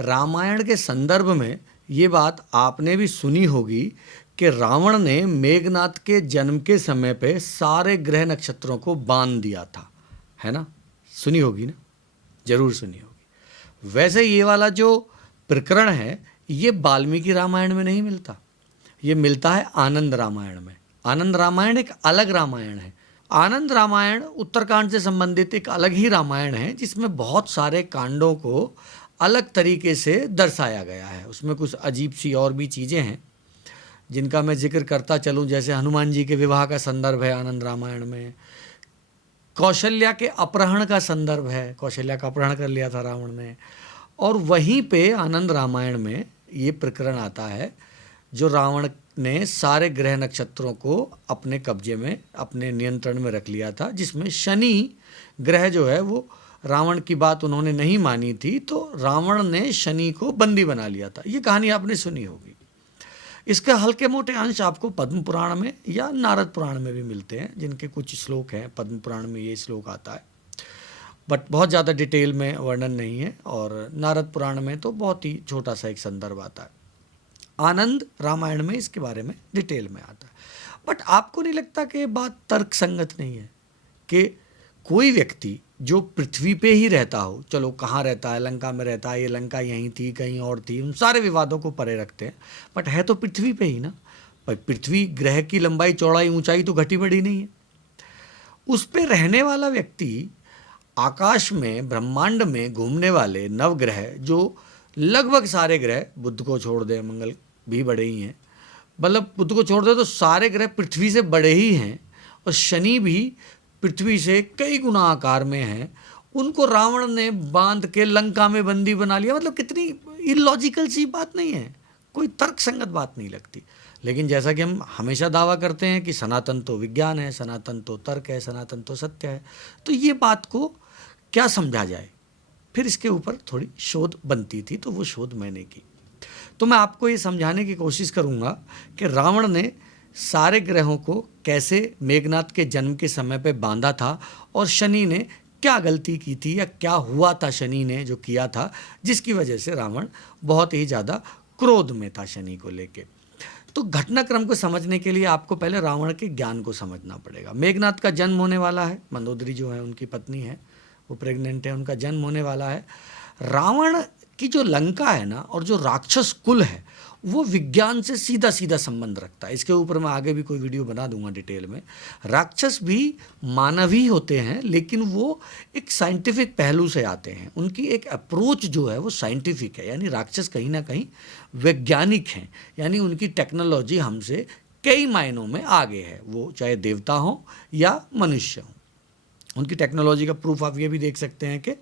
रामायण के संदर्भ में ये बात आपने भी सुनी होगी कि रावण ने मेघनाद के जन्म के समय पे सारे ग्रह नक्षत्रों को बांध दिया था, है ना? सुनी होगी ना, जरूर सुनी होगी। वैसे ये वाला जो प्रकरण है ये वाल्मीकि रामायण में नहीं मिलता, ये मिलता है आनंद रामायण में। आनंद रामायण एक अलग रामायण है। आनंद रामायण उत्तरकांड से संबंधित एक अलग ही रामायण है जिसमें बहुत सारे कांडों को अलग तरीके से दर्शाया गया है। उसमें कुछ अजीब सी और भी चीज़ें हैं जिनका मैं जिक्र करता चलूँ, जैसे हनुमान जी के विवाह का संदर्भ है आनंद रामायण में, कौशल्या के अपहरण का संदर्भ है, कौशल्या का अपहरण कर लिया था रावण ने। और वहीं पे आनंद रामायण में ये प्रकरण आता है जो रावण ने सारे ग्रह नक्षत्रों को अपने कब्जे में, अपने नियंत्रण में रख लिया था, जिसमें शनि ग्रह जो है वो रावण की बात उन्होंने नहीं मानी थी, तो रावण ने शनि को बंदी बना लिया था। ये कहानी आपने सुनी होगी। इसके हल्के मोटे अंश आपको पद्म पुराण में या नारद पुराण में भी मिलते हैं, जिनके कुछ श्लोक हैं। पद्म पुराण में ये श्लोक आता है, बट बहुत ज़्यादा डिटेल में वर्णन नहीं है, और नारद पुराण में तो बहुत ही छोटा सा एक संदर्भ आता है। आनंद रामायण में इसके बारे में डिटेल में आता है। बट आपको नहीं लगता कि ये बात तर्क संगत नहीं है कि कोई व्यक्ति जो पृथ्वी पे ही रहता हो, चलो कहाँ रहता है, लंका में रहता है, ये लंका यहीं थी कहीं और थी, उन सारे विवादों को परे रखते हैं, बट है तो पृथ्वी पे ही ना। पर पृथ्वी ग्रह की लंबाई चौड़ाई ऊंचाई तो घटी बढ़ी नहीं है। उस पे रहने वाला व्यक्ति आकाश में ब्रह्मांड में घूमने वाले नवग्रह, जो लगभग सारे ग्रह, बुध को छोड़ दे, मंगल भी बड़े ही हैं, मतलब बुध को छोड़ दे तो सारे ग्रह पृथ्वी से बड़े ही हैं, और शनि भी पृथ्वी से कई गुना आकार में है, उनको रावण ने बांध के लंका में बंदी बना लिया। मतलब कितनी इलॉजिकल सी बात नहीं है, कोई तर्क संगत बात नहीं लगती। लेकिन जैसा कि हम हमेशा दावा करते हैं कि सनातन तो विज्ञान है, सनातन तो तर्क है, सनातन तो सत्य है, तो ये बात को क्या समझा जाए, फिर इसके ऊपर थोड़ी शोध बनती थी, तो वो शोध मैंने की। तो मैं आपको ये समझाने की कोशिश करूँगा कि रावण ने सारे ग्रहों को कैसे मेघनाद के जन्म के समय पे बांधा था, और शनि ने क्या गलती की थी या क्या हुआ था शनि ने जो किया था, जिसकी वजह से रावण बहुत ही ज़्यादा क्रोध में था शनि को लेके। तो घटनाक्रम को समझने के लिए आपको पहले रावण के ज्ञान को समझना पड़ेगा। मेघनाद का जन्म होने वाला है, मंदोदरी जो है उनकी पत्नी है, वो प्रेग्नेंट है, उनका जन्म होने वाला है। रावण की जो लंका है ना, और जो राक्षस कुल है, वो विज्ञान से सीधा सीधा संबंध रखता है। इसके ऊपर मैं आगे भी कोई वीडियो बना दूंगा डिटेल में। राक्षस भी मानव ही होते हैं, लेकिन वो एक साइंटिफिक पहलू से आते हैं, उनकी एक अप्रोच जो है वो साइंटिफिक है, यानी राक्षस कहीं ना कहीं वैज्ञानिक हैं, यानी उनकी टेक्नोलॉजी हमसे कई मायनों में आगे है, वो चाहे देवता हो या मनुष्य हो। उनकी टेक्नोलॉजी का प्रूफ आप ये भी देख सकते हैं कि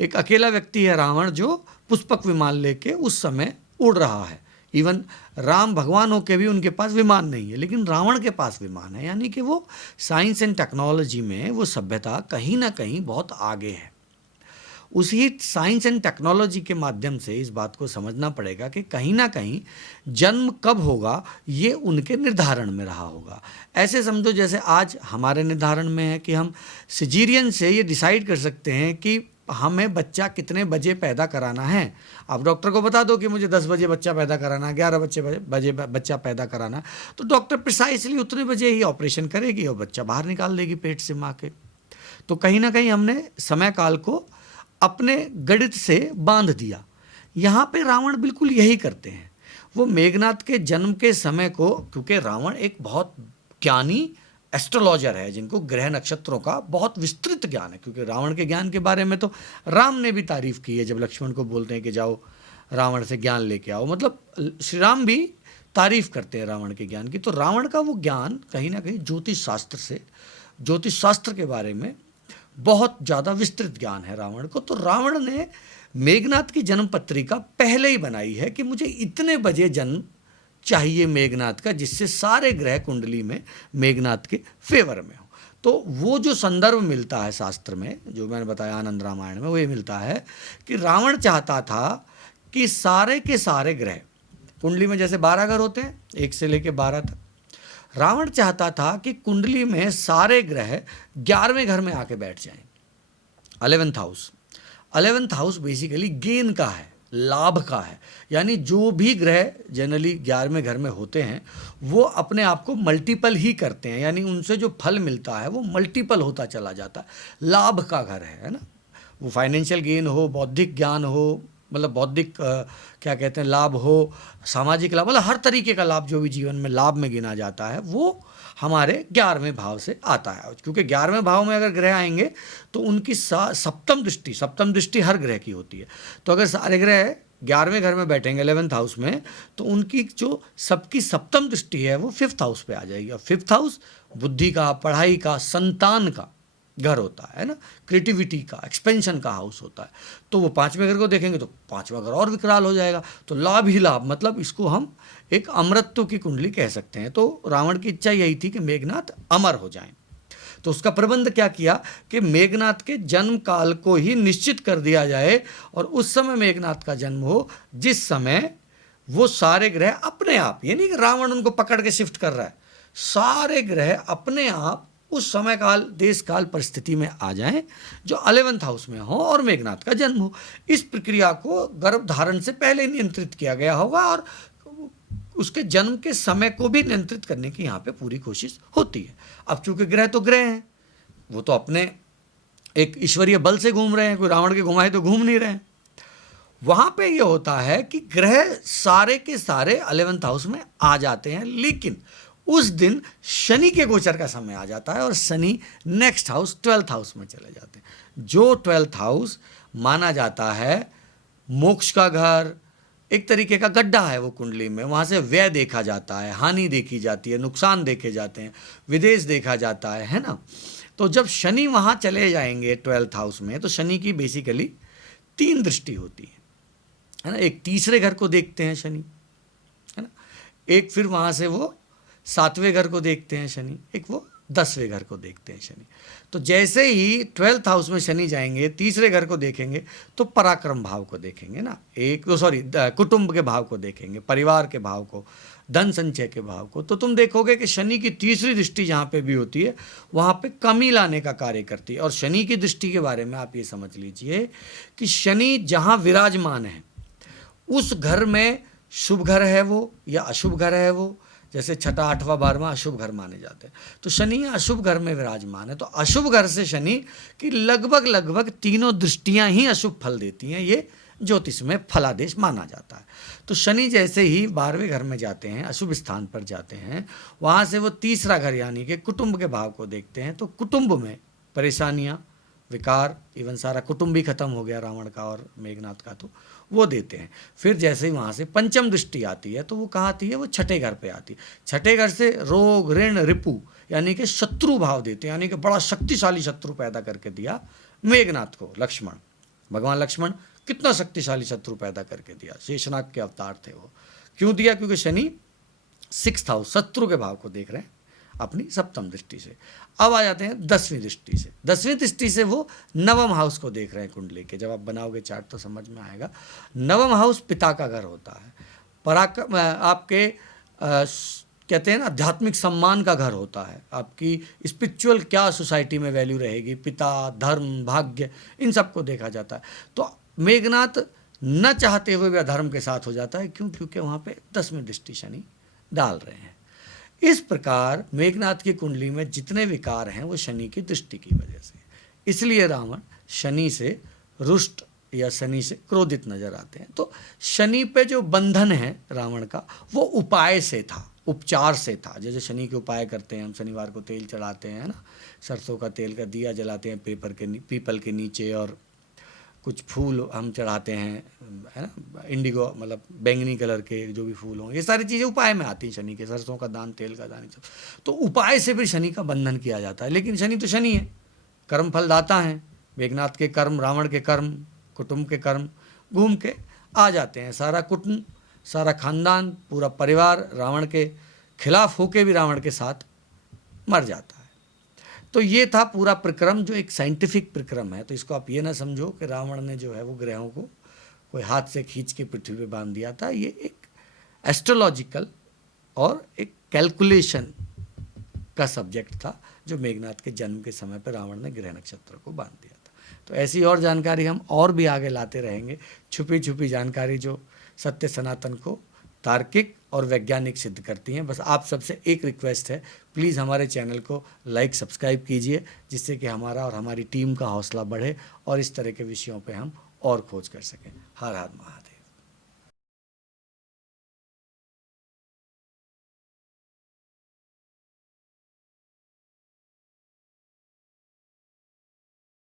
एक अकेला व्यक्ति है रावण जो पुष्पक विमान लेके उस समय उड़ रहा है। इवन राम भगवान हो के भी उनके पास विमान नहीं है, लेकिन रावण के पास विमान है, यानी कि वो साइंस एंड टेक्नोलॉजी में वो सभ्यता कहीं ना कहीं बहुत आगे है। उसी साइंस एंड टेक्नोलॉजी के माध्यम से इस बात को समझना पड़ेगा कि कहीं ना कहीं जन्म कब होगा ये उनके निर्धारण में रहा होगा। ऐसे समझो जैसे आज हमारे निर्धारण में है कि हम सिजेरियन से ये डिसाइड कर सकते हैं कि हमें बच्चा कितने बजे पैदा कराना है। आप डॉक्टर को बता दो कि मुझे 10 बजे बच्चा पैदा कराना, 11 बजे बच्चा पैदा कराना, तो डॉक्टर प्रिसाइसली उतने बजे ही ऑपरेशन करेगी और बच्चा बाहर निकाल देगी पेट से माँ के। तो कहीं ना कहीं हमने समय काल को अपने गणित से बांध दिया। यहाँ पे रावण बिल्कुल यही करते हैं। वो मेघनाद के जन्म के समय को, क्योंकि रावण एक बहुत ज्ञानी एस्ट्रोलॉजर है जिनको ग्रह नक्षत्रों का बहुत विस्तृत ज्ञान है, क्योंकि रावण के ज्ञान के बारे में तो राम ने भी तारीफ की है जब लक्ष्मण को बोलते हैं कि जाओ रावण से ज्ञान लेके आओ, मतलब श्री राम भी तारीफ करते हैं रावण के ज्ञान की। तो रावण का वो ज्ञान कहीं ना कहीं ज्योतिष शास्त्र के बारे में बहुत ज़्यादा विस्तृत ज्ञान है रावण को। तो रावण ने मेघनाद की जन्म पत्रिका पहले ही बनाई है कि मुझे इतने बजे जन्म चाहिए मेघनाद का, जिससे सारे ग्रह कुंडली में मेघनाद के फेवर में हो। तो वो जो संदर्भ मिलता है शास्त्र में, जो मैंने बताया आनंद रामायण में, वो ये मिलता है कि रावण चाहता था कि सारे के सारे ग्रह कुंडली में, जैसे 12 घर होते हैं 1 से लेके 12 तक, रावण चाहता था कि कुंडली में सारे ग्रह 11वें घर में आके बैठ जाएं। 11th हाउस बेसिकली गेन का है, लाभ का है। यानी जो भी ग्रह जनरली 11वें घर में होते हैं वो अपने आप को मल्टीपल ही करते हैं, यानी उनसे जो फल मिलता है वो मल्टीपल होता चला जाता है। लाभ का घर है ना। वो फाइनेंशियल गेन हो, बौद्धिक ज्ञान हो, मतलब बौद्धिक क्या कहते हैं लाभ हो, सामाजिक लाभ, मतलब हर तरीके का लाभ जो भी जीवन में लाभ में गिना जाता है वो हमारे 11वें भाव से आता है। क्योंकि 11वें भाव में अगर ग्रह आएंगे तो उनकी सप्तम दृष्टि हर ग्रह की होती है। तो अगर सारे ग्रह 11वें घर में बैठेंगे 11th हाउस में, तो उनकी जो सबकी सप्तम दृष्टि है वो 5th हाउस पे आ जाएगी। और 5th हाउस बुद्धि का, पढ़ाई का, संतान का घर होता है ना, क्रिएटिविटी का, एक्सपेंशन का हाउस होता है। तो वो 5वें घर को देखेंगे तो 5वां घर और विकराल हो जाएगा। तो लाभ ही लाभ, मतलब इसको हम एक अमरत्व की कुंडली कह सकते हैं। तो रावण की इच्छा यही थी कि मेघनाथ अमर हो जाएं। तो उसका प्रबंध क्या किया कि मेघनाथ के जन्म काल को ही निश्चित कर दिया जाए और उस समय मेघनाथ का जन्म हो जिस समय वो सारे ग्रह अपने आप, ये नहीं कि रावण उनको पकड़ के शिफ्ट कर रहा है, सारे ग्रह अपने आप उस समय काल, देश काल, परिस्थिति में आ जाएं जो 11th हाउस में हो और मेघनाथ का जन्म हो। इस प्रक्रिया को गर्भ धारण से पहले नियंत्रित किया गया होगा और उसके जन्म के समय को भी नियंत्रित करने की यहाँ पे पूरी कोशिश होती है। अब चूंकि ग्रह तो ग्रह हैं, वो तो अपने एक ईश्वरीय बल से घूम रहे हैं, कोई रावण के घुमाए तो घूम नहीं रहे हैं। वहाँ पे ये होता है कि ग्रह सारे के सारे 11th हाउस में आ जाते हैं, लेकिन उस दिन शनि के गोचर का समय आ जाता है और Shani next house 12th house में चले जाते हैं। जो 12th हाउस माना जाता है मोक्ष का घर, एक तरीके का गड्ढा है वो कुंडली में। वहाँ से व्यय देखा जाता है, हानि देखी जाती है, नुकसान देखे जाते हैं, विदेश देखा जाता है ना। तो जब शनि वहाँ चले जाएंगे 12th हाउस में, तो शनि की बेसिकली 3 दृष्टि होती है ना। एक तीसरे घर को देखते हैं शनि, है ना, एक फिर वहाँ से वो 7वें घर को देखते हैं शनि, एक वो 10वें घर को देखते हैं शनि। तो जैसे ही 12th हाउस में शनि जाएंगे, तीसरे घर को देखेंगे तो पराक्रम भाव को देखेंगे ना, कुटुंब के भाव को देखेंगे, परिवार के भाव को, धन संचय के भाव को। तो तुम देखोगे कि शनि की तीसरी दृष्टि जहाँ पे भी होती है वहाँ पे कमी लाने का कार्य करती है। और शनि की दृष्टि के बारे में आप ये समझ लीजिए कि शनि जहाँ विराजमान है उस घर में शुभ घर है वो या अशुभ घर है वो, जैसे 6ठा 8वां 12वां अशुभ घर माने जाते हैं। तो शनि अशुभ घर में विराजमान है, तो अशुभ घर से शनि की लगभग 3 दृष्टियां ही अशुभ फल देती हैं, ये ज्योतिष में फलादेश माना जाता है। तो शनि जैसे ही 12वें घर में जाते हैं, अशुभ स्थान पर जाते हैं, वहाँ से वो तीसरा घर यानी कि कुटुंब के भाव को देखते हैं। तो कुटुंब में परेशानियाँ, विकार, इवन सारा कुटुंब भी खत्म हो गया रावण का और मेघनाथ का, तो वो देते हैं। फिर जैसे ही वहाँ से पंचम दृष्टि आती है तो वो कहाँ आती है, वो 6ठे घर पे आती है। 6ठे घर से रोग, ऋण, रिपु यानी कि शत्रु भाव देते हैं, यानी कि बड़ा शक्तिशाली शत्रु पैदा करके दिया मेघनाथ को लक्ष्मण। भगवान लक्ष्मण कितना शक्तिशाली शत्रु पैदा करके दिया, शेषनाग के अवतार थे वो। क्यों दिया? क्योंकि शनि 6th हाउस शत्रु के भाव को देख रहे हैं अपनी सप्तम दृष्टि से। अब आ जाते हैं 10वीं दृष्टि से। 10वीं दृष्टि से वो 9वें हाउस को देख रहे हैं कुंडली के। जब आप बनाओगे चार्ट तो समझ में आएगा। 9वां हाउस पिता का घर होता है, पराक्रम, आपके कहते हैं ना आध्यात्मिक सम्मान का घर होता है, आपकी स्पिरिचुअल क्या सोसाइटी में वैल्यू रहेगी, पिता, धर्म, भाग्य, इन सब को देखा जाता है। तो मेघनाथ न चाहते हुए भी अधर्म के साथ हो जाता है। क्यों? क्योंकि वहाँ पे 10वीं दृष्टि शनि डाल रहे हैं। इस प्रकार मेघनाथ की कुंडली में जितने विकार हैं वो शनि की दृष्टि की वजह से। इसलिए रावण शनि से रुष्ट या शनि से क्रोधित नजर आते हैं। तो शनि पे जो बंधन है रावण का वो उपाय से था, उपचार से था। जैसे शनि के उपाय करते हैं हम, शनिवार को तेल चढ़ाते हैं ना, सरसों का तेल का दिया जलाते हैं पीपल के नीचे, और कुछ फूल हम चढ़ाते हैं, है ना, इंडिगो मतलब बैंगनी कलर के जो भी फूल हों, ये सारी चीज़ें उपाय में आती हैं शनि के। सरसों का दान, तेल का दान, सब तो उपाय से भी शनि का बंधन किया जाता है। लेकिन शनि तो शनि है, कर्म फल दाता है। मेघनाथ के कर्म, रावण के कर्म, कुटुंब के कर्म घूम के आ जाते हैं। सारा कुटुंब, सारा खानदान, पूरा परिवार रावण के खिलाफ होके भी रावण के साथ मर जाता है। तो ये था पूरा प्रक्रम, जो एक साइंटिफिक प्रक्रम है। तो इसको आप ये ना समझो कि रावण ने जो है वो ग्रहों को कोई हाथ से खींच के पृथ्वी पे बांध दिया था। ये एक एस्ट्रोलॉजिकल और एक कैलकुलेशन का सब्जेक्ट था जो मेघनाथ के जन्म के समय पर रावण ने ग्रह नक्षत्र को बांध दिया था। तो ऐसी और जानकारी हम और भी आगे लाते रहेंगे, छुपी छुपी जानकारी जो सत्य सनातन को तार्किक और वैज्ञानिक सिद्ध करती हैं। बस आप सबसे एक रिक्वेस्ट है, प्लीज़ हमारे चैनल को लाइक सब्सक्राइब कीजिए, जिससे कि हमारा और हमारी टीम का हौसला बढ़े और इस तरह के विषयों पे हम और खोज कर सकें। हर हर महादेव।